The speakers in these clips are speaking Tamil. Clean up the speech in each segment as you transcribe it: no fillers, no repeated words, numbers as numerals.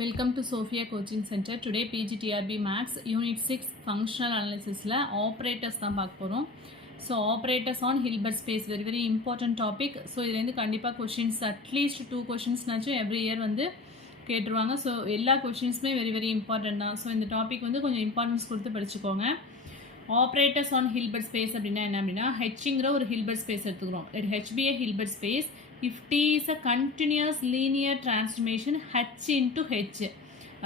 Welcome to Sophia Coaching Center. Today PGTRB Maths Unit 6 Functional Analysis la operators தான் பார்க்க போறோம். So operators on Hilbert space very important topic. So இதுல இருந்து கண்டிப்பா questions at least 2 questions நாச்சும் every year வந்து கேட்டுருவாங்க. So எல்லா questionsமே very important தான். So இந்த டாபிக் வந்து கொஞ்சம் இம்பார்ட்டன்ஸ் கொடுத்து படிச்சுக்கோங்க. Operators on Hilbert space அப்படின்னா என்ன அப்படின்னா Hங்கிற ஒரு Hilbert space எடுத்துக்கிறோம். Let H be a Hilbert space if T is a continuous linear transformation H into H.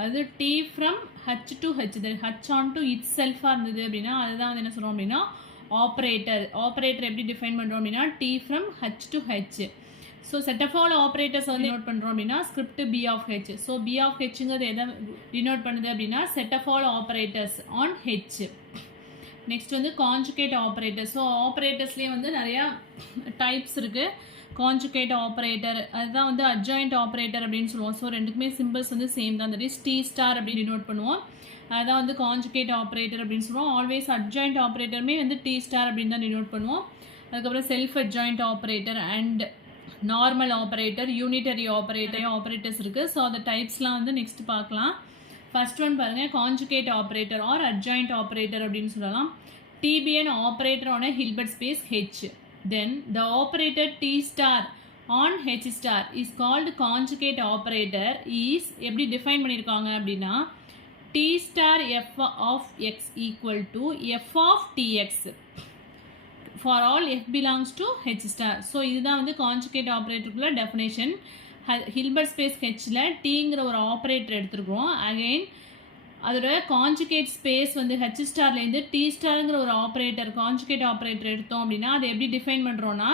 அது T from H to H, that H onto itself இருந்தது அப்படின்னா அதுதான் வந்து என்ன சொல்கிறோம் அப்படின்னா ஆப்ரேட்டர் எப்படி டிஃபைன் பண்ணுறோம் அப்படின்னா T from H to H. So set of all operators வந்து டினோட் பண்ணுறோம் அப்படின்னா script B of H. So B of Hங்கிறது எதை டினோட் பண்ணுது அப்படின்னா set of all operators on H. Next வந்து கான்ஜுகேட் ஆப்ரேட்டர். ஸோ ஆப்ரேட்டர்ஸ்லேயே வந்து நிறையா டைப்ஸ் இருக்குது. கான்ஜுகேட் ஆப்ரேட்டர் அதுதான் வந்து அட்ஜாயிண்ட் ஆப்ரேட்டர் அப்படின்னு சொல்லுவோம். ஸோ ரெண்டுக்குமே சிம்பிள்ஸ் வந்து சேம் தான். தட் இஸ் T ஸ்டார் அப்படின்னு டினோட் பண்ணுவோம். அதுதான் வந்து கான்ஜுகேட் ஆப்ரேட்டர் அப்படின்னு சொல்லுவோம். ஆல்வேஸ் அட்ஜாயிண்ட் ஆப்ரேட்டருமே வந்து T ஸ்டார் அப்படின்னு தான் டினோட் பண்ணுவோம். அதுக்கப்புறம் self adjoint operator and normal operator, unitary operators இருக்குது. ஸோ அந்த டைப்ஸ்லாம் வந்து நெக்ஸ்ட் பார்க்கலாம். ஃபர்ஸ்ட் ஒன் பாருங்கள், conjugate operator or adjoint operator அப்படின்னு சொல்லலாம். T be an operator on a Hilbert space H. Then the operator T star on H star is called conjugate operator. is எப்படி டிஃபைன் பண்ணியிருக்காங்க அப்படின்னா T star F of X equal to F of Tx for all F belongs to H star. So இதுதான் வந்து கான்ஜுகேட் ஆப்ரேட்டருக்குள்ள டெஃபினேஷன். ஹில்பர்ட் ஸ்பேஸ் ஹெச்சில் டீங்கிற ஒரு ஆப்ரேட்டர் எடுத்துருக்கோம். அகெயின் அதோட கான்ஜுகேட் ஸ்பேஸ் வந்து ஹெச் ஸ்டார்லேருந்து டி ஸ்டாருங்கிற ஒரு ஆப்ரேட்டர் கான்ஜுகேட் ஆப்ரேட்டர் எடுத்தோம் அப்படின்னா அதை எப்படி டிஃபைன் பண்ணுறோன்னா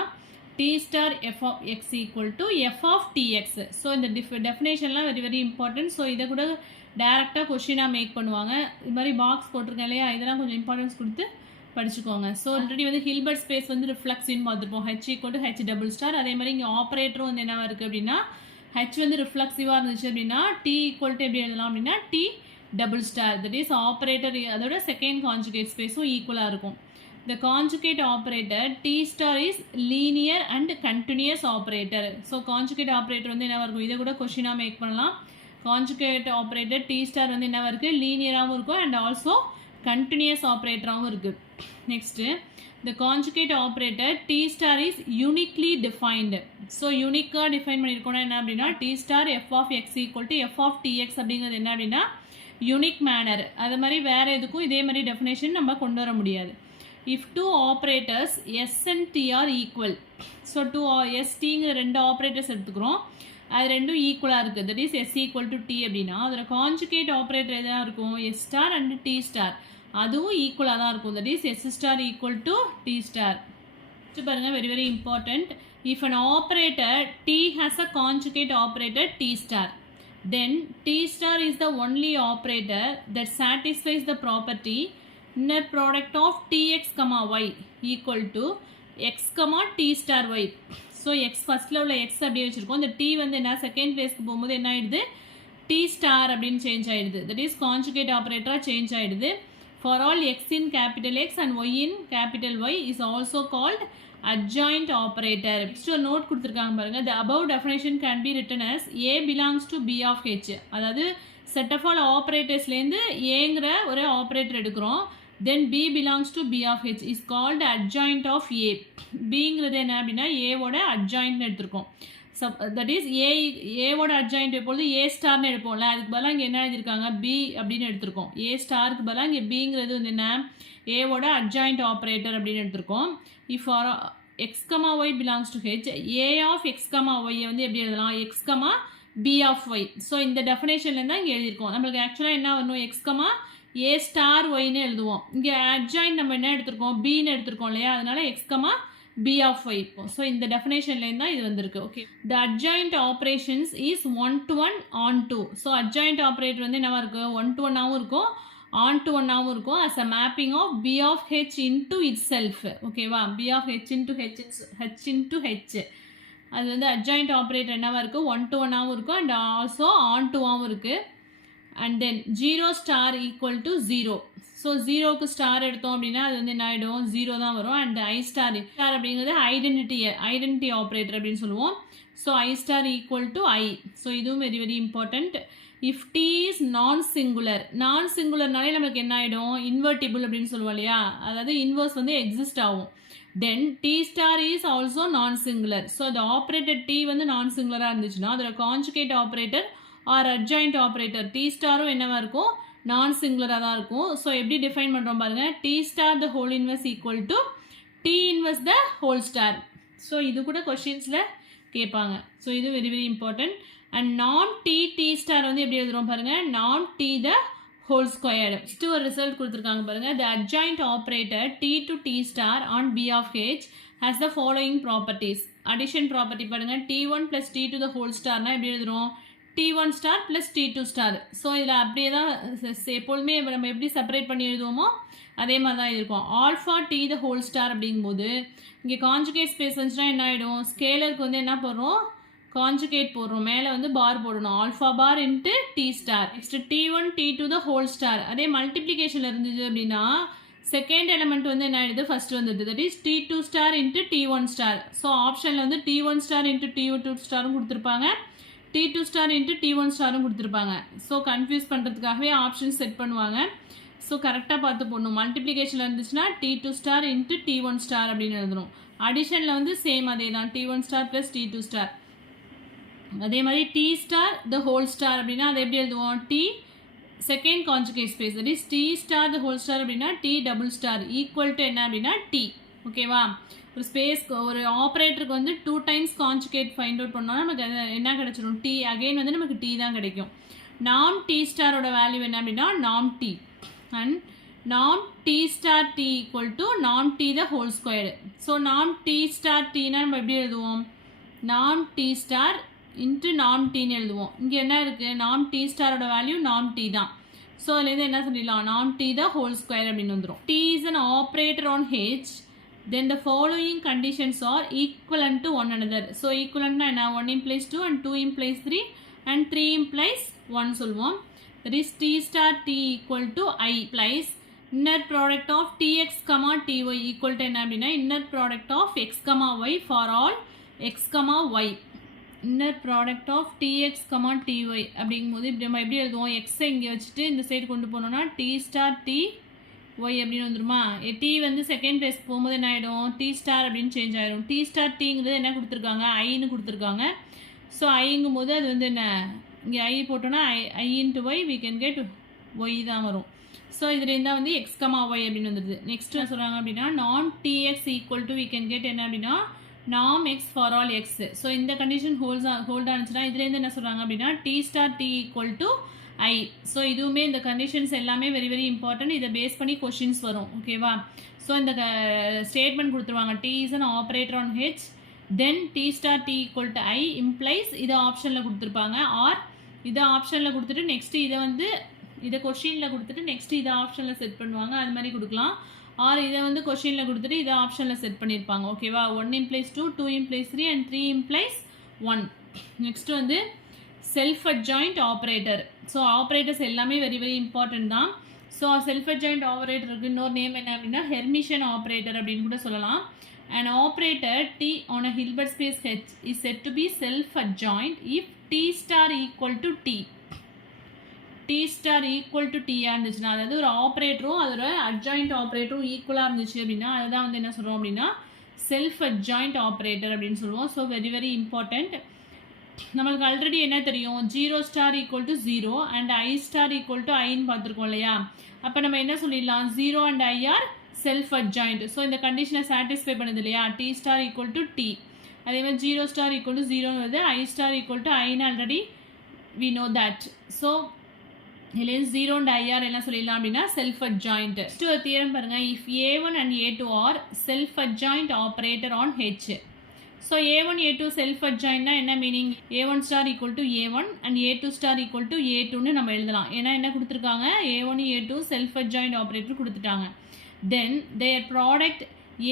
T star F of X equal to F of TX. So இந்த டெஃபினேஷன்லாம் வெரி இம்பார்ட்டன்ட். ஸோ இதை கூட டேரெக்டாக கொஷினாக மேக் பண்ணுவாங்க. இது மாதிரி பாக்ஸ் போட்டிருக்கேன் இல்லையா, இதெல்லாம் கொஞ்சம் இம்பார்ட்டன்ஸ் கொடுத்து படிச்சுக்கோங்க. ஸோ ஆல்ரெடி வந்து ஹில்பர்ட் ஸ்பேஸ் வந்து ரிஃப்ளெக்ஸின்னு பார்த்துருப்போம். H equal to H double star. அதே மாதிரி இங்கே ஆப்ரேட்டரும் வந்து என்னவா இருக்குது அப்படின்னா ஹெச் வந்து ரிஃப்ளெக்ஸிவாக இருந்துச்சு அப்படின்னா டி ஈக்குவல் டு எப்படி எழுதலாம் அப்படின்னா T double star. That is operator அதோட செகண்ட் கான்ஜுகேட் ஸ்பேஸும் ஈக்குவலாக இருக்கும். The conjugate operator T star is linear and continuous operator. So conjugate operator வந்து என்னவாக இருக்கும், இதை கூட கொஷினாக மேக் பண்ணலாம். கான்ஜுகேட் ஆப்ரேட்டர் டி ஸ்டார் வந்து என்னவாக இருக்குது, லீனியராகவும் இருக்கும் அண்ட் ஆல்சோ கண்டினியூஸ் ஆப்ரேட்டராகவும் இருக்குது. Next the conjugate operator T star is uniquely defined. So யூனிக்காக டிஃபைன் பண்ணியிருக்கோன்னா என்ன அப்படின்னா T star F of X equal to F of Tx அப்படிங்கிறது என்ன அப்படின்னா யூனிக் மேனர். அது மாதிரி வேறு எதுக்கும் இதே மாதிரி டெஃபினேஷன் நம்ம கொண்டு வர முடியாது. If two operators S and T are equal. So two எஸ்டிங்கிற ரெண்டு ஆப்ரேட்டர்ஸ் எடுத்துக்கிறோம். அது ரெண்டும் ஈக்குவலாக இருக்குது. That is S equal to T அப்படின்னா அதோட கான்ஜுகேட் ஆப்ரேட்டர் எதாக இருக்கும், S star and T star. அதுவும் ஈக்குவலாக தான் இருக்கும். That is S star equal to T star. பாருங்கள், very important. If an operator T has a conjugate operator T star, then T star is the only operator that satisfies the property inner product of Tx, y equal to x, T star y. So X ஃபஸ்ட்டில் உள்ள எக்ஸ் அப்படியே வச்சுருக்கோம். இந்த டி வந்து என்ன செகண்ட் பிளேஸ்க்கு போகும்போது என்ன ஆகிடுது, டி ஸ்டார் அப்படின்னு சேஞ்ச் ஆகிடுது. தட் இஸ் கான்ஜுகேட் ஆப்ரேட்டராக சேஞ்ச் ஆகிடுது. For all X in capital X and Y in capital Y is also called adjoint operator. Next ஒரு நோட் கொடுத்துருக்காங்க பாருங்க. the above definition can be written as A belongs to B of H. அதாவது செட் ஆஃப் ஆல் ஆப்ரேட்டர்ஸ்லேருந்து ஏங்கிற ஒரு ஆப்ரேட்டர் எடுக்கிறோம். தென் B belongs to B of H is called adjoint of A. Bங்கிறது என்ன அப்படின்னா ஏவோட அட்ஜாயிண்ட்னு எடுத்திருக்கோம். தட் இஸ் ஏவோட அட்ஜாயிண்ட் எப்பொழுது ஏ ஸ்டார்னு எடுப்போம்ல, அதுக்கு பதிலாக இங்கே என்ன எழுதியிருக்காங்க பி அப்படின்னு எடுத்திருக்கோம். ஏ ஸ்டாருக்கு பதிலாக இங்கே பிங்கிறது வந்து என்ன ஏவோட அட்ஜாயிண்ட் ஆப்ரேட்டர் அப்படின்னு எடுத்திருக்கோம். If for X comma Y belongs to H, A of X comma ஒய்யை வந்து எப்படி எழுதலாம், X comma B of Y. So இந்த டெஃபினேஷன்லேருந்து தான் இங்கே எழுதியிருக்கோம். நம்மளுக்கு ஆக்சுவலாக என்ன வரணும், எக்ஸ் கமா ஏ ஸ்டார் ஒய்னு எழுதுவோம். இங்கே அட்ஜாயிண்ட் நம்ம என்ன எடுத்திருக்கோம், பின்னு எடுத்திருக்கோம் இல்லையா, அதனால X comma B of y. So இந்த டெஃபினேஷன்லேருந்து தான் இது வந்திருக்கு. Okay, the adjoint operations is 1-to-1 on-to. So adjoint operator வந்து என்னவா இருக்கும், 1-to-1ஆகவும் இருக்கும் on-to-1ஆகவும் இருக்கும். As a mapping of B of H into itself. ஓகேவா, B of H into H. அது வந்து அட்ஜாயிண்ட் ஆப்ரேட்டர் என்னவா இருக்கும், 1-to-1ஆகவும் இருக்கும் அண்ட் ஆல்சோ on-to-ஆகவும் இருக்குது. And then 0 star equal to 0. So ஜீரோக்கு ஸ்டார் எடுத்தோம் அப்படின்னா அது வந்து என்ன ஆகிடும், 0 தான் வரும். அண்ட் ஐ ஸ்டார் அப்படிங்கிறது ஐடென்டிட்டி ஆப்ரேட்டர் அப்படின்னு சொல்லுவோம். So I star equal to I. So இதுவும் very important. If T is non singular, non சிங்குலர்னாலே நமக்கு என்ன ஆகிடும், இன்வெர்டிபிள் அப்படின்னு சொல்லுவோம் இல்லையா, அதாவது இன்வர்ஸ் வந்து எக்ஸிஸ்ட் ஆகும். Then T star is also non singular. So அந்த ஆப்ரேட்டர் டி வந்து நான் சிங்குலராக இருந்துச்சுன்னா அதோட conjugate operator or adjoint operator T ஸ்டாரும் என்னவா இருக்கும், நான் சிங்குலராக தான் இருக்கும். ஸோ எப்படி டிஃபைன் பண்ணுறோம் பாருங்கள், T star the whole inverse equal to T inverse the whole star. So இது கூட கொஷின்ஸில் கேட்பாங்க. ஸோ இது வெரி வெரி இம்பார்ட்டன்ட். அண்ட் நான் டி டி ஸ்டார் வந்து எப்படி எழுதுகிறோம் பாருங்கள், நான் T the whole squared. Next ஒரு ரிசல்ட் கொடுத்துருக்காங்க பாருங்கள், the adjoint operator T to T star on B of H has the following properties. Addition property பாருங்கள், T one plus T two the whole ஸ்டார்னால் எப்படி எழுதுகிறோம், T1 star plus T2 star. So இதில் அப்படியே தான் எப்பொழுதுமே நம்ம எப்படி செப்பரேட் பண்ணி எழுதுவோமோ அதே மாதிரி தான் இருக்கும். Alpha T the whole star அப்படிங்கும்போது இங்கே கான்ஜுகேட் ஸ்பேஸ் வந்துச்சுன்னா என்ன ஆகிடும், ஸ்கேலருக்கு வந்து என்ன போடுறோம், கான்ஜுகேட் போடுறோம், மேலே வந்து பார் போடணும், alpha bar into T star. Next T1 T2 the whole star. அதே மல்டிப்ளிகேஷனில் இருந்துச்சு அப்படின்னா செகண்ட் எலிமெண்ட் வந்து என்ன ஆகிடுது, ஃபஸ்ட்டு வந்துடுது, that is T2 star into T1 star. So ஆப்ஷனில் வந்து T1 ஸ்டார் இன்ட்டு T2 ஸ்டாரும் கொடுத்துருப்பாங்க, T2 ஸ்டார் இன்ட்டு T1 ஸ்டாரும் கொடுத்துருப்பாங்க. ஸோ கன்ஃபியூஸ் பண்ணுறதுக்காகவே ஆப்ஷன் செட் பண்ணுவாங்க. ஸோ கரெக்டாக பார்த்து போடணும். மல்டிப்ளிகேஷனில் இருந்துச்சுன்னா T2 star into T1 star அப்படின்னு எழுதணும். அடிஷனில் வந்து சேம் அதே தான், T1 star plus T2 star. அதே மாதிரி T star the whole star அப்படின்னா அதை எப்படி எழுதுவோம், T second conjugate space, that is T star the whole star அப்படின்னா T double star equal to என்ன அப்படின்னா டி. ஓகேவா, ஒரு ஸ்பேஸ் ஒரு ஆப்ரேட்டருக்கு வந்து 2 டைம்ஸ் கான்ஜுகேட் ஃபைண்ட் அவுட் பண்ணோம்னா நமக்கு என்ன கிடைச்சிடும், டி அகெயின் வந்து நமக்கு டி தான் கிடைக்கும். நாம் டி ஸ்டாரோட வேல்யூ என்ன அப்படின்னா நாம் டி, அண்ட் நாம் D star T equal to நாம் D the whole squared. So நாம் டி ஸ்டார் டீனா நம்ம எப்படி எழுதுவோம், நாம் டி ஸ்டார் இன்ட்டு நாம் டீன்னு எழுதுவோம். இங்கே என்ன இருக்குது, நாம் டி ஸ்டாரோட வேல்யூ நாம் டி தான். ஸோ அதுலேருந்து என்ன சொல்லிடலாம், நாம் டி த ஹோல் ஸ்கொயர் அப்படின்னு வந்துடும். T is an operator on H, then the following conditions are equivalent to one another. So equivalent na enna, 1 implies 2 and 2 implies 3 and 3 implies 1 solvom. That is t star t equal to I implies inner product of tx comma ty equal to enna appadina, inner product of x comma y for all x comma y. inner product of tx comma ty அப்படிங்கும்போது இப்படி நம்ம எப்படி எழுதுவோம், x இங்கே வச்சுட்டு இந்த சைடு கொண்டு போனோம்னா t star t ஒய் அப்படின்னு வந்துருமா. டி வந்து செகண்ட் பிளேஸ் போகும்போது என்ன ஆகிடும், டி ஸ்டார் அப்படின்னு சேஞ்ச் ஆகிடும். டி ஸ்டார் டீங்கிறது என்ன கொடுத்துருக்காங்க, ஐன்னு கொடுத்துருக்காங்க. ஸோ ஐங்கும் போது அது வந்து என்ன, இங்கே ஐ போட்டோன்னா I into Y we can get Y தான் வரும். ஸோ இதுலேருந்து தான் வந்து எக்ஸ் கமா ஒய் அப்படின்னு வந்துடுது. நெக்ஸ்ட் என்ன சொல்கிறாங்க அப்படின்னா, நாம் TX equal to we can get என்ன அப்படின்னா நாம் X for all X. So இந்த கண்டிஷன் ஹோல்ட் ஆனிச்சுன்னா இதுலேருந்து என்ன சொல்கிறாங்க அப்படின்னா T star T equal to I. So இதுவுமே இந்த கண்டிஷன்ஸ் எல்லாமே வெரி வெரி இம்பார்ட்டன்ட். இதை பேஸ் பண்ணி கொஷின்ஸ் வரும். ஓகேவா, ஸோ இந்த ஸ்டேட்மெண்ட் கொடுத்துருவாங்க, T is an operator on H then T star T equal to I implies இதை ஆப்ஷனில் கொடுத்துருப்பாங்க, ஆர் இதை ஆப்ஷனில் கொடுத்துட்டு நெக்ஸ்ட்டு இதை வந்து இதை கொஷினில் கொடுத்துட்டு நெக்ஸ்ட்டு இதை ஆப்ஷனில் செட் பண்ணுவாங்க, அது மாதிரி கொடுக்கலாம். ஆர் இதை வந்து கொஷினில் கொடுத்துட்டு இதை ஆப்ஷனில் செட் பண்ணியிருப்பாங்க. ஓகேவா, 1 implies 2, 2 implies 3 and 3 implies 1. Next வந்து self adjoint operator. So operators எல்லாமே வெரி வெரி இம்பார்ட்டன்ட் தான். ஸோ செல்ஃப் அட்ஜாயிண்ட் ஆப்ரேட்டருக்கு இன்னொரு நேம் என்ன அப்படின்னா ஹெர்மிஷன் ஆப்ரேட்டர் அப்படின்னு கூட சொல்லலாம். And operator T on a Hilbert space H is set to be self adjoint if T star equal to T. T star equal to டியாக இருந்துச்சுன்னா, அதாவது ஒரு ஆப்ரேட்டரும் அதோட அட்ஜாயிண்ட் ஆப்ரேட்டரும் ஈக்குவலாக இருந்துச்சு அப்படின்னா அதுதான் வந்து என்ன சொல்கிறோம் அப்படின்னா செல்ஃப் அட்ஜாயிண்ட் ஆப்ரேட்டர் அப்படின்னு சொல்லுவோம். So very very important. நம்மளுக்கு ஆல்ரெடி என்ன தெரியும், 0 star equal to 0 and I star equal to ஐன்னு பார்த்துருக்கோம் இல்லையா. அப்போ நம்ம என்ன சொல்லிடலாம், 0 and I are self adjoint. So இந்த கண்டிஷனை சாட்டிஸ்ஃபை பண்ணுது இல்லையா, T star equal to T. அதே மாதிரி 0 ஸ்டார் ஈக்குவல் டு 0ங்கிறது ஐ ஸ்டார் ஈக்குவல் டு ஐன்னு already we know that. So இதில் 0 அண்ட் ஐஆர் என்ன சொல்லிடலாம் அப்படின்னா செல்ஃப் அட்ஜாயிண்ட். நெக்ஸ்ட் ஒரு தியரம் பாருங்கள், if A1 and A2 are self adjoint operator on H. So A1 A2 self அட்ஜாயின்னா என்ன meaning, A1 star equal to A1 and A2 star equal to A2ன்னு நம்ம எழுதலாம். ஏன்னா என்ன கொடுத்துருக்காங்க, A1 A2 self adjoint operator கொடுத்துட்டாங்க. Then their product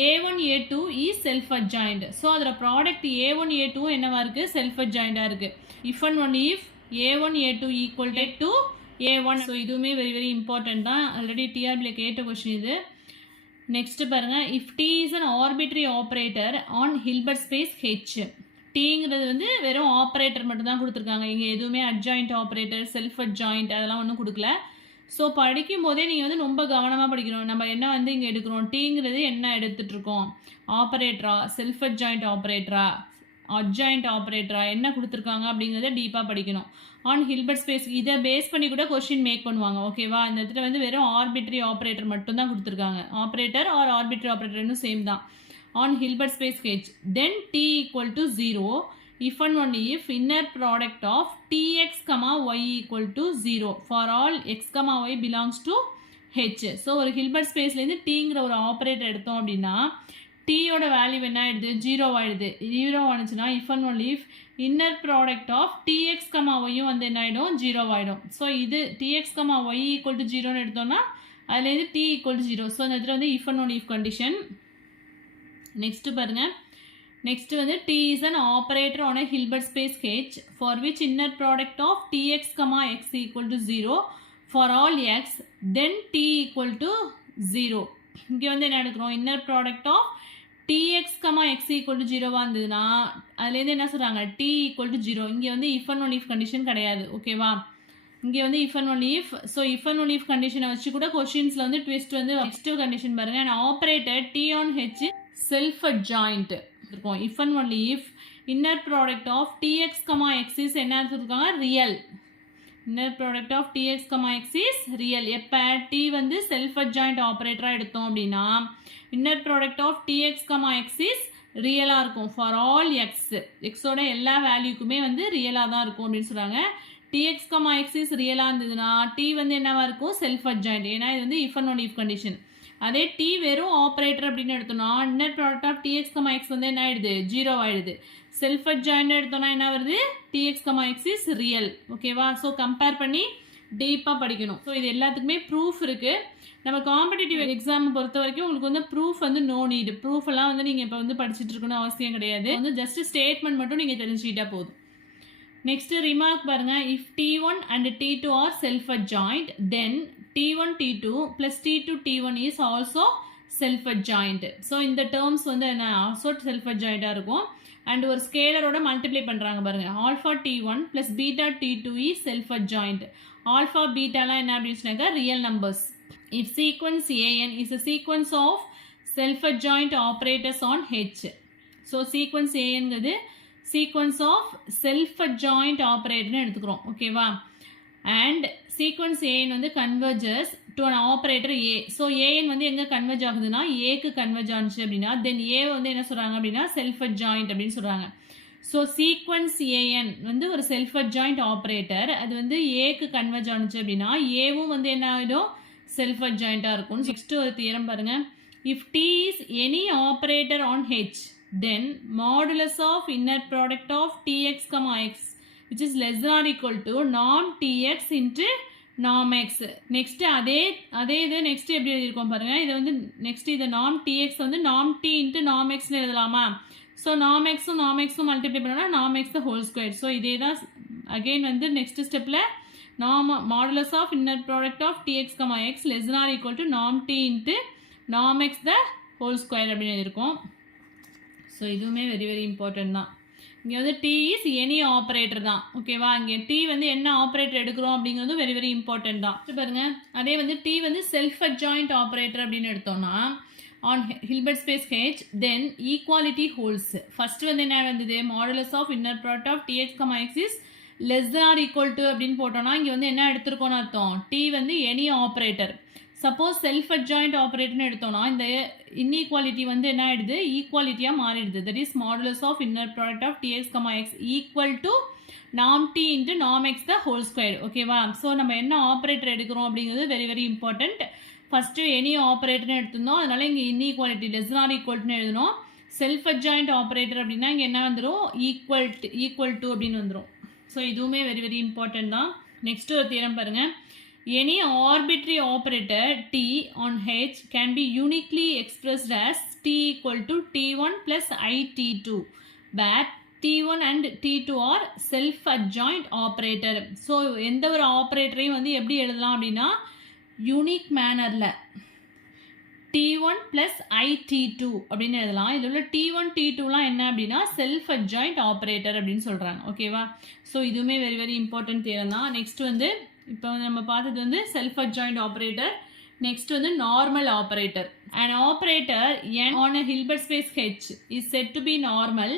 A1 A2 is self adjoint. So அதோட ப்ராடக்ட் A1 A2 என்னவா இருக்குது, செல்ஃப் அட்ஜாயிண்டாக இருக்குது. If and only if A1 A2 equal to A1. So இதுவுமே வெரி வெரி இம்பார்ட்டன்ட் தான், ஆல்ரெடி டிஆர்பியில் கேட்ட கொஸ்டின் இது. நெக்ஸ்ட் பாருங்கள், if T is an arbitrary operator on Hilbert space H, டீங்கிறது வந்து வெறும் ஆப்ரேட்டர் மட்டும் தான் கொடுத்துருக்காங்க. இங்கே எதுவுமே அட்ஜாயிண்ட் ஆப்ரேட்டர், செல்ஃப் அட்ஜாயிண்ட் அதெல்லாம் ஒன்றும் கொடுக்கல. ஸோ படிக்கும் போதே நீங்கள் வந்து ரொம்ப கவனமாக படிக்கணும். நம்ம என்ன வந்து இங்கே எடுக்கிறோம், டீங்கிறது என்ன எடுத்துகிட்ருக்கோம், ஆப்ரேட்டரா, செல்ஃப் அட்ஜாயிண்ட் ஆப்ரேட்டரா, அட்ஜாயிண்ட் ஆப்ரேட்டரா, என்ன கொடுத்துருக்காங்க அப்படிங்கிறத டீப்பாக படிக்கணும். ஆன் ஹில்பர்ட் ஸ்பேஸ் இதை பேஸ் பண்ணி கூட கொஸ்டின் மேக் பண்ணுவாங்க. ஓகேவா, இந்த இடத்துல வந்து வெறும் ஆர்பிட்ரி ஆப்ரேட்டர் மட்டும் தான் கொடுத்துருக்காங்க. ஆப்ரேட்டர் ஆர் ஆர்பிட்ரி ஆப்ரேட்டர்னு சேம் தான். On Hilbert space cage, then t equal to 0 if and only if inner product of tx comma y equal to 0 for all x comma y belongs to h. So ஒரு ஹில்பர்ட் ஸ்பேஸ்லேருந்து டீங்கிற ஒரு ஆப்ரேட்டர் எடுத்தோம் அப்படின்னா டீயோட வேல்யூ என்ன ஆயிடுது, 0 ஆயிடுது. 0 ஆனிச்சுன்னா if and only if inner product of tx comma y வந்து என்ன ஆகிடும், 0 ஆகிடும். ஸோ இது tx comma y equal to 0ன்னு எடுத்தோம்னா அதுலேருந்து t equal to 0. ஸோ அந்த இடத்துல வந்து if and only if condition. Next பாருங்க, நெக்ஸ்ட் வந்து t is an operator on a Hilbert space cage for which inner product of tx comma x equal to 0 for all x then t equal to 0. இங்கே வந்து என்ன எடுக்கிறோம், inner product of tx comma x equal to 0 வந்ததுன்னா அதுலேருந்து என்ன சொல்கிறாங்க, t equal to 0. இங்கே வந்து if and only if condition கிடையாது. ஓகேவா, இங்கே வந்து if and only if. So if and only if கண்டிஷனை வச்சு கூட கொஷின்ஸில் வந்து ட்விஸ்ட் வந்து நெக்ஸ்ட் கண்டிஷன் பாருங்க, an operator t on h self adjoint இருக்கும். if and only if inner product of tx comma x is என்ன இருக்காங்க, real. inner product of tx comma x is real. எப்போ t வந்து செல்ஃப் அட்ஜாயிண்ட் ஆப்ரேட்டராக எடுத்தோம் அப்படின்னா inner product of tx comma x is ரியலாக இருக்கும் ஃபார் ஆல் எக்ஸ். எக்ஸோட எல்லா வேல்யூக்குமே வந்து ரியலாக தான் இருக்கும் அப்படின்னு சொல்கிறாங்க. tx comma x is ரியலாக இருந்ததுன்னா t வந்து என்னவா இருக்கும், செல்ஃப் அட்ஜாயிண்ட். ஏன்னா இது வந்து if and only if கண்டிஷன். அதே t வெறும் ஆப்ரேட்டர் அப்படின்னு எடுத்தோம்னா inner product of tx comma x வந்து என்ன ஆயிடுது, 0 ஆயிடுது. செல்ஃப் அட்ஜாயிண்ட் எடுத்தோம்னா என்ன வருது, tx comma x is real. ஓகேவா, ஸோ கம்பேர் பண்ணி டீப்பாக படிக்கணும். ஸோ இது எல்லாத்துக்குமே ப்ரூஃப் இருக்குது. நம்ம காம்படிட்டிவ் எக்ஸாம் பொறுத்த வரைக்கும் உங்களுக்கு வந்து ப்ரூஃப் வந்து நோ நீடு. ப்ரூஃப் எல்லாம் வந்து நீங்கள் இப்போ வந்து படிச்சுட்டு இருக்கணும்னு அவசியம் கிடையாது. வந்து ஜஸ்ட் ஸ்டேட்மெண்ட் மட்டும் நீங்கள் தெரிஞ்சுக்கிட்டா போதும். நெக்ஸ்ட் ரிமார்க் பாருங்க, if t1 and t2 are self adjoint then t1 t2 plus t2 t1 is also self adjoint. So இந்த டேர்ம்ஸ் வந்து என்ன ஆல்சோ செல்ஃப் அட்ஜாயிண்டாக இருக்கும். அண்ட் ஒரு ஸ்கேலரோட மல்டிப்ளை பண்ணுறாங்க பாருங்க, alpha t1 plus beta t2 is self adjoint. Alpha பீட்டாலாம் என்ன அப்படின்னு சொன்னாங்க, real numbers. If sequence an is a sequence of self adjoint operators on h. So sequence anங்கிறது சீக்வன்ஸ் ஆஃப் செல்ஃப் அட்ஜாயிண்ட் ஆப்ரேட்டர்னு எடுத்துக்கிறோம். ஓகேவா, அண்ட் சீக்வன்ஸ் an வந்து converges to an operator a. So an வந்து எங்கே கன்வர்ஜ் ஆகுதுன்னா ஏக்கு கன்வர்ஜ் ஆனிச்சு அப்படின்னா தென் a வந்து என்ன சொல்கிறாங்க அப்படின்னா செல்ஃப் அட்ஜாயிண்ட் அப்படின்னு சொல்கிறாங்க. ஸோ சீக்வன்ஸ் an வந்து ஒரு செல்ஃப் அட்ஜாயிண்ட் ஆப்ரேட்டர், அது வந்து ஏக்கு கன்வர்ஜ் ஆனிச்சு அப்படின்னா ஏவும் வந்து என்ன ஆகிடும், செல்ஃப் அட்ஜாயிண்ட்டாக இருக்கும். நெக்ஸ்ட் ஒரு தியரம் பாருங்கள், if t is any operator on h then modulus of inner product of tx comma x which is less than or equal to norm tx into norm x. Next அதே இது நெக்ஸ்ட் எப்படி எழுதியிருக்கோம் பாருங்கள், இதை வந்து நெக்ஸ்ட் இதை norm tx வந்து norm t into norm xன்னு எழுதலாமா. ஸோ norm xும் மல்டிப்ளை பண்ணோம்னா norm x the whole square. So இதே தான் அகெயின் வந்து நெக்ஸ்ட் ஸ்டெப்பில் norm modulus of inner product of tx comma x less than or equal to norm t into norm x the whole square அப்படின்னு எழுதியிருக்கோம். ஸோ இதுவுமே வெரி வெரி இம்பார்ட்டன்ட் தான். இங்கே வந்து t இஸ் எனி ஆப்ரேட்டர் தான். ஓகேவா, இங்கே t வந்து என்ன ஆப்ரேட்டர் எடுக்கிறோம் அப்படிங்கிறது வெரி வெரி இம்பார்ட்டன்ட் தான். பாருங்க, அதே வந்து t வந்து செல்ஃப் அட்ஜாயிண்ட் ஆப்ரேட்டர் அப்படின்னு எடுத்தோம்னா ஆன் ஹில்பர்ட் ஸ்பேஸ் கேஜ் தென் ஈக்குவாலிட்டி ஹோல்ஸ். ஃபர்ஸ்ட் வந்து என்ன வந்தது, modulus of inner product of tx comma x is less than or equal to அப்படின்னு போட்டோம்னா இங்கே வந்து என்ன எடுத்திருக்கோம்னு அர்த்தம், t வந்து any operator. Suppose self adjoint ஆப்ரேட்டர்னு எடுத்தோம்னா இந்த இன்இக்வாலிட்டி வந்து என்ன ஆயிடுது, ஈக்குவாலிட்டியாக மாறிடுது. That is modulus of inner product of tx comma x equal to norm t into norm X the whole square. ஓகேவா, ஸோ நம்ம என்ன ஆப்ரேட்டர் எடுக்கிறோம் அப்படிங்கிறது very very important. First any ஆப்ரேட்டர்னு எடுத்திருந்தோம், அதனால இங்கே inequality less than or equal to எழுதணும். செல்ஃப் அட்ஜாயிண்ட் ஆப்ரேட்டர் அப்படின்னா இங்கே என்ன வந்துடும், ஈக்குவல் டு அப்படின்னு வந்துடும். ஸோ இதுவுமே வெரி வெரி இம்பார்ட்டன்ட் தான். நெக்ஸ்ட் ஒரு தியரம் பாருங்கள், any arbitrary operator t on h can be uniquely expressed as t equal to t1 plus I t2 where t1 and t2 are self adjoint operator. So எந்த ஒரு ஆப்ரேட்டரையும் வந்து எப்படி எழுதலாம் அப்படின்னா யூனிக் மேனரில் T1 plus IT2 அப்படின்னு எழுதலாம். இதில் உள்ள T1 T2லாம் என்ன அப்படின்னா செல்ஃப் அட்ஜாயிண்ட் ஆப்ரேட்டர் அப்படின்னு சொல்கிறாங்க. ஓகேவா? ஸோ இதுவுமே வெரி வெரி இம்பார்ட்டன்ட் தியரம் தான். நெக்ஸ்ட் வந்து இப்போ நம்ம பார்த்தது வந்து செல்ஃப் அட்ஜாயிண்ட் ஆப்ரேட்டர். நெக்ஸ்ட் வந்து normal operator. An operator n on a Hilbert space H is said to be normal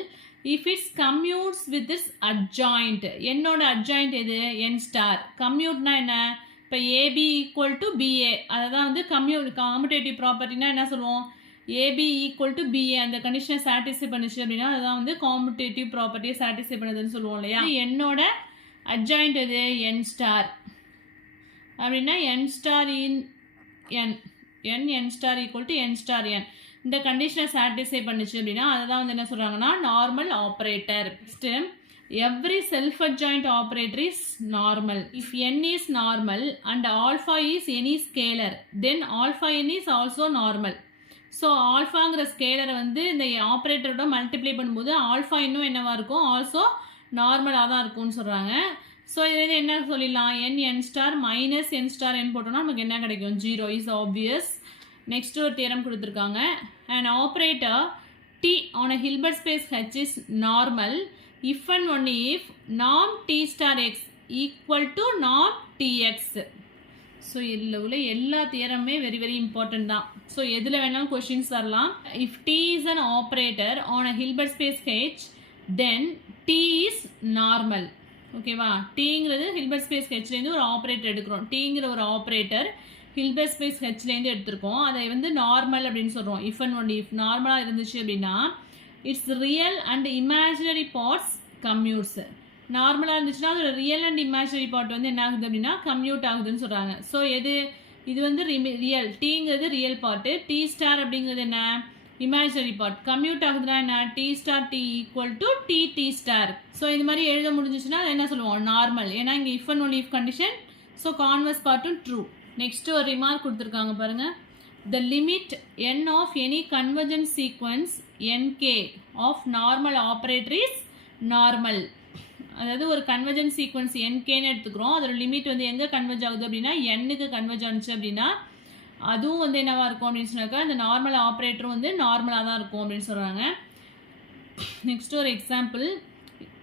if it commutes with its adjoint. என்னோட adjoint எது? n star. கம்யூட்னா என்ன? இப்போ ஏபி ஈக்குவல் டு பிஏ, அதை தான் வந்து காம்படேட்டிவ் ப்ராப்பர்ட்டினா என்ன சொல்லுவோம்? ஏபி ஈக்குவல் டு பிஏ அந்த கண்டிஷனை சாட்டிஸ்ஃபை பண்ணுச்சு அப்படின்னா அதுதான் வந்து காம்படேட்டிவ் ப்ராப்பர்ட்டியை சாட்டிஸ்ஃபை பண்ணுதுன்னு சொல்லுவோம் இல்லையா? என்னோட அட்ஜாயிண்ட் எது? என் ஸ்டார் அப்படின்னா N star in N star equal to N star N இந்த கண்டிஷனை சாட்டிஸ்ஃபை பண்ணுச்சு அப்படின்னா அதை தான் வந்து என்ன சொல்கிறாங்கன்னா normal operator. Next every self-adjoint operator is normal. If n is normal and alpha is any scalar, then alpha n is also normal. So ஆல்ஃபாங்கிற ஸ்கேலரை வந்து இந்த ஆப்ரேட்டரோட மல்டிப்ளை பண்ணும்போது ஆல்ஃபா இன்னும் என்னவாக இருக்கும்? ஆல்சோ நார்மலாக தான் இருக்கும்னு சொல்கிறாங்க. ஸோ இதுலேருந்து என்ன சொல்லிடலாம்? N star minus N star N போட்டோம்னா நமக்கு என்ன கிடைக்கும்? 0 இஸ் ஆப்வியஸ். நெக்ஸ்ட் ஒரு தியரம் கொடுத்துருக்காங்க. And operator T on a Hilbert space H is normal if and only if norm T star x equal to norm Tx. So இதில் உள்ள எல்லா தியரமே வெரி வெரி இம்பார்ட்டன்ட் தான். ஸோ எதில் வேணாலும் கொஷின்ஸ் வரலாம். If T is an operator on a Hilbert space H then T is normal. ஓகேவா? Tங்கிறது Hilbert space Hலேருந்து ஒரு ஆப்ரேட்டர் எடுக்கிறோம். Tங்கிற ஒரு ஆப்ரேட்டர் Hilbert space Hலேருந்து எடுத்திருக்கோம். அதை வந்து நார்மல் அப்படின்னு சொல்கிறோம். இஃப் அண்ட் ஒன்லி இஃப் நார்மலாக இருந்துச்சு அப்படின்னா it's real and imaginary parts commutes. நார்மலாக இருந்துச்சுன்னா அதோட ரியல் அண்ட் இமேஜினரி பார்ட் வந்து என்ன ஆகுது அப்படின்னா கம்யூட் ஆகுதுன்னு சொல்கிறாங்க. ஸோ இது வந்து ரியல். டீங்கிறது ரியல் பார்ட்டு. டி ஸ்டார் அப்படிங்கிறது என்ன? Imaginary part. கம்யூட் ஆகுதுன்னா என்ன? T star T equal to T star. So இது மாதிரி எழுத முடிஞ்சிச்சுன்னா அதை என்ன சொல்லுவோம்? நார்மல். ஏன்னா இங்கே if and only if condition. So converse பார்ட்டும் ட்ரூ. நெக்ஸ்ட் ஒரு ரிமார்க் கொடுத்துருக்காங்க பாருங்கள். The limit n of any convergence sequence nk of normal operator is normal. அதாவது ஒரு கன்வர்ஜென்ஸ் சீக்வன்ஸ் nkன்னு எடுத்துக்கிறோம். அதோட லிமிட் வந்து எங்கே கன்வர்ஜ் ஆகுது அப்படின்னா n-க்கு கன்வர்ஜ் ஆனிச்சு அப்படின்னா அதுவும் வந்து என்னவாக இருக்கும் அப்படின்னு சொன்னாக்கா அந்த நார்மல் ஆப்ரேட்டரும் வந்து நார்மலாக தான் இருக்கும் அப்படின்னு சொல்கிறாங்க. நெக்ஸ்ட் ஒரு example.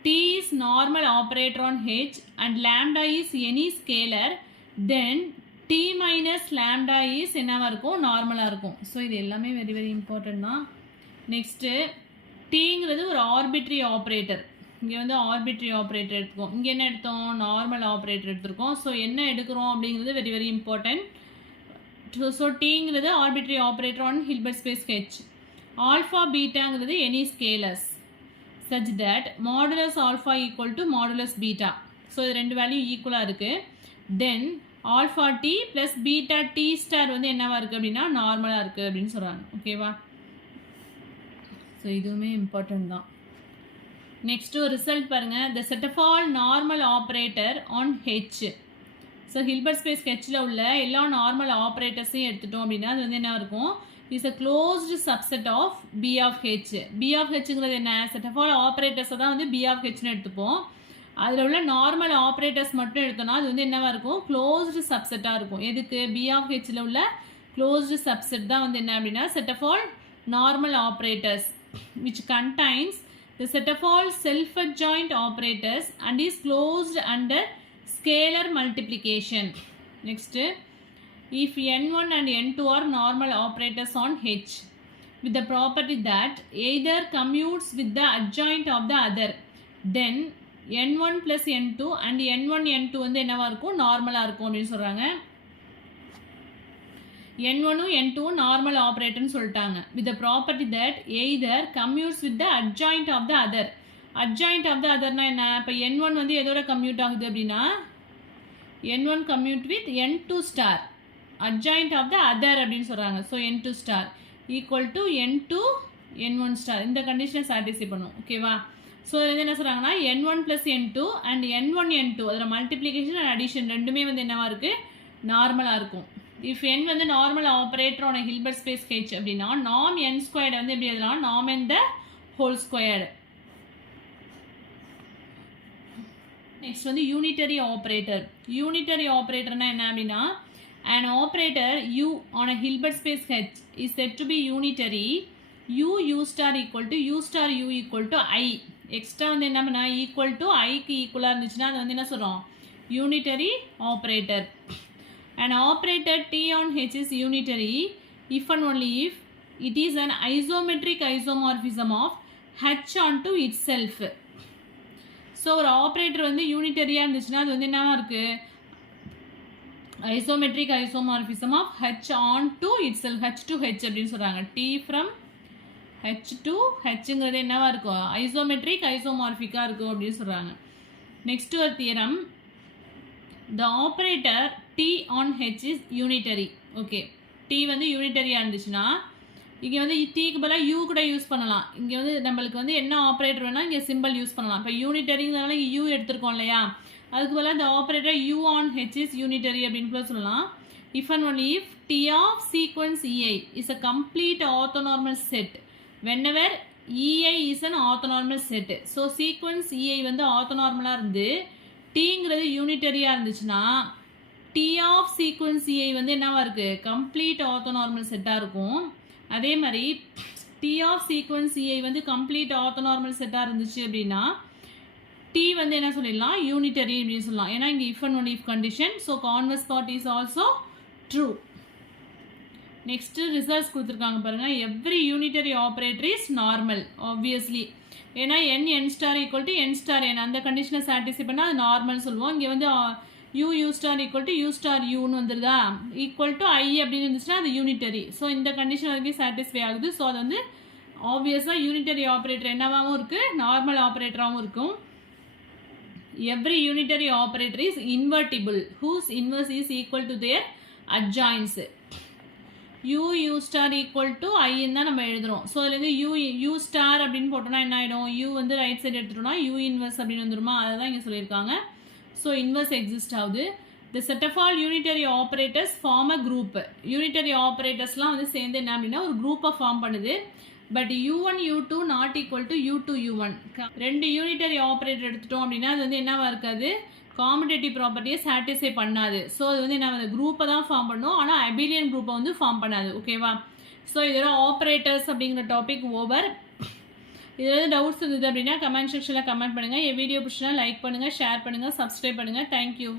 T is normal operator on H and lambda is any scalar, then T minus lambda is என்னவாக இருக்கும்? நார்மலாக இருக்கும். ஸோ இது எல்லாமே வெரி வெரி இம்பார்ட்டன்ட் தான். நெக்ஸ்ட்டு டீங்கிறது ஒரு ஆர்பிட்ரி ஆப்ரேட்டர். இங்கே வந்து ஆர்பிட்ரி ஆப்ரேட்டர் எடுத்துக்கோம். இங்கே என்ன எடுத்தோம்? நார்மல் ஆப்ரேட்டர் எடுத்திருக்கோம். ஸோ என்ன எடுக்கிறோம் அப்படிங்கிறது வெரி வெரி இம்பார்ட்டன்ட். ஸோ டீங்கிறது arbitrary operator on Hilbert space H. Alpha பீட்டாங்கிறது any scalars such that modulus alpha equal to modulus beta. So இது ரெண்டு வேல்யூ ஈக்குவலாக இருக்குது. Then alpha T plus beta T star வந்து என்னவாக இருக்குது அப்படின்னா நார்மலாக இருக்குது அப்படின்னு சொல்கிறாங்க. ஓகேவா? ஸோ இதுவுமே இம்பார்ட்டன்ட் தான். நெக்ஸ்ட்டு ஒரு ரிசல்ட் பாருங்கள். The set of all normal operator on H. So Hilbert space ஹெச்சில் உள்ள எல்லா நார்மல் ஆப்ரேட்டர்ஸையும் எடுத்துட்டோம் அப்படின்னா அது வந்து என்ன இருக்கும்? Is a closed subset of B of H. B of ஹெச்சுங்கிறது என்ன? செட் ஆஃப் ஆல் ஆப்ரேட்டர்ஸை தான் வந்து பி ஆஃப் ஹெச்னு எடுத்துப்போம். அதில் உள்ள நார்மல் ஆப்ரேட்டர்ஸ் மட்டும் எடுத்தோம்னா அது வந்து என்னவாக இருக்கும்? க்ளோஸ்டு சப்செட்டாக இருக்கும். எதுக்கு? பி ஆஃப் ஹெச்சில் உள்ள க்ளோஸ்டு சப்செட் தான் வந்து என்ன அப்படின்னா set of all normal operators which contains the set of all self-adjoint operators and is closed under scalar multiplication. Next, if n1 and n2 are normal operators on H with the property that either commutes with the adjoint of the other, then n1 plus n2 and n1 n2 வந்து என்னவா இருக்கும்? நார்மலாக இருக்கும் அப்படின்னு சொல்கிறாங்க. n1ம் n2ம் நார்மல் ஆப்ரேட்டர்னு சொல்லிட்டாங்க. With the property that either commutes with the adjoint of the other. Adjoint of the அதர்னா என்ன? இப்போ n1 வந்து எதோட கம்யூட் ஆகுது அப்படின்னா n1 commute with n2 star. Adjoint of the other அப்படின்னு சொல்கிறாங்க. So n2 star equal to n2 n1 star. இந்த கண்டிஷனை சாட்டிஸ்ஃபை பண்ணும். ஓகேவா? ஸோ இது என்ன சொல்கிறாங்கன்னா n1 plus n2 and n1 n2 அதில் மல்டிப்ளிகேஷன் அண்ட் அடிஷன் ரெண்டுமே வந்து என்னவாக இருக்குது? நார்மலாக இருக்கும். இஃப் n வந்து நார்மல் ஆப்ரேட்டர் ஆன ஹில்பர்ட் ஸ்பேஸ் ஹெச் அப்படின்னா நாம் n ஸ்கொயர்டு வந்து எப்படி எழுதலாம்? நாம் n த ஹோல் ஸ்கொயர்டு. நெக்ஸ்ட் வந்து யூனிட்டரி ஆப்ரேட்டர். யூனிட்டரி ஆப்ரேட்டர்னா என்ன அப்படின்னா An operator U on a Hilbert space H is said to be unitary. U star equal to U star U equal to I. Extra வந்து என்ன பண்ணா ஈக்குவல் டு ஐக்கு ஈக்குவலாக இருந்துச்சுன்னா அது வந்து என்ன சொல்கிறோம் unitary operator. An operator T on H is unitary if and only if it is an isometric isomorphism of H onto itself. So ஒரு ஆப்ரேட்டர் வந்து யூனிட்டரியாக இருந்துச்சுன்னா அது வந்து என்னவா இருக்குது isometric isomorphism of H onto itself H to H அப்படின்னு சொல்கிறாங்க. டி ஃப்ரம் ஹெச் டு ஹெச்ங்கிறது என்னவா இருக்கும் ஐசோமெட்ரிக் ஐசோமார்பிக்காக இருக்கும் அப்படின்னு சொல்கிறாங்க. நெக்ஸ்ட் ஒரு theorem, the operator T on H is unitary. ஓகே, டி வந்து யூனிட்டரியாக இருந்துச்சுன்னா இங்கே வந்து டீக்கு பதிலாக யூ கூட யூஸ் பண்ணலாம். இங்கே வந்து நம்மளுக்கு வந்து என்ன ஆப்ரேட்டர் வேணால் இங்கே சிம்பிள் யூஸ் பண்ணலாம். இப்போ யூனிட்டரிங்கிறதுனால இங்கே யூ எடுத்திருக்கோம் இல்லையா, அதுக்கு பதிலாக இந்த operator U on H is unitary அப்படின்னு கூட சொல்லலாம். If and only if T of sequence EI is a complete orthonormal set whenever EI is an orthonormal set. So sequence EI வந்து ஆர்த்தோனார்மலாக இருந்து டீங்கிறது யூனிட்டரியாக இருந்துச்சுன்னா டி ஆஃப் சீக்வன்ஸ் EI வந்து என்னவா இருக்குது கம்ப்ளீட் ஆர்த்தோனார்மல் செட்டாக இருக்கும். அதே மாதிரி டி ஆஃப் சீக்வன்ஸ் EI வந்து கம்ப்ளீட் ஆர்த்தோனார்மல் செட்டாக இருந்துச்சு அப்படின்னா டி வந்து என்ன சொல்லிடலாம் யூனிட்டரி அப்படின்னு சொல்லலாம். ஏன்னா இங்கே if and only if condition. So converse part is also true. Next results கொடுத்துருக்காங்க பாருங்கள். Every unitary operator is normal obviously. ஏன்னா N star equal to N star N அந்த கண்டிஷனை சாட்டிஸ்ஃபை பண்ணால் அது நார்மல் சொல்லுவோம். இங்கே வந்து U star equal to U star யூன்னு வந்துருதா, ஈக்குவல் டு ஐ அப்படின்னு இருந்துச்சுன்னா அது யூனிட்டரி. ஸோ இந்த கண்டிஷன் வரைக்கும் சாட்டிஸ்ஃபை ஆகுது. ஸோ அது வந்து ஆப்வியஸாக யூனிட்டரி ஆப்ரேட்டர் என்னவாகவும் இருக்குது நார்மல் ஆப்ரேட்டராகவும் இருக்கும். Every unitary operator is invertible whose inverse is equal to their adjoints. u star equal to ஐன்னு தான் நம்ம எழுதுகிறோம். ஸோ அதுலேருந்து யூ ஸ்டார் அப்படின்னு போட்டோம்னா என்ன ஆகிடும், யூ வந்து ரைட் சைடு எடுத்துட்டோம்னா யூ இன்வர்ஸ் அப்படின்னு வந்துருமா, அதை தான் இங்கே சொல்லியிருக்காங்க. ஸோ இன்வர்ஸ் எக்ஸிஸ்ட் ஆகுது. The set of all unitary operators form a group. Unitary ஆப்ரேட்டர்ஸ்லாம் வந்து சேர்ந்து என்ன அப்படின்னா ஒரு குரூப்பை ஃபார்ம் பண்ணுது. But u1 u2 not equal to u2 u1. ரெண்டு யூனிட்டரி ஆப்ரேட்டர் எடுத்துட்டோம் அப்படின்னா அது வந்து என்னவா இருக்காது காம்படேட்டிவ் ப்ராப்பர்ட்டியை சாட்டிஸ்ஃபை பண்ணாது. ஸோ அது வந்து என்ன வந்து குரூப்பை தான் ஃபார்ம் பண்ணும், ஆனால் அபிலியன் குரூப்பை வந்து ஃபார்ம் பண்ணாது. ஓகேவா? ஸோ இதெல்லாம் ஆப்ரேட்டர்ஸ் அப்படிங்கிற டாபிக் ஓவர். இதில் வந்து டவுட்ஸ் இருந்தது அப்படின்னா கமெண்ட் செக்ஷனில் கமெண்ட் பண்ணுங்கள். என் வீடியோ பிடிச்சினா லைக் பண்ணுங்கள், ஷேர் பண்ணுங்கள், சப்ஸ்கிரைப் பண்ணுங்கள். தேங்க்யூ.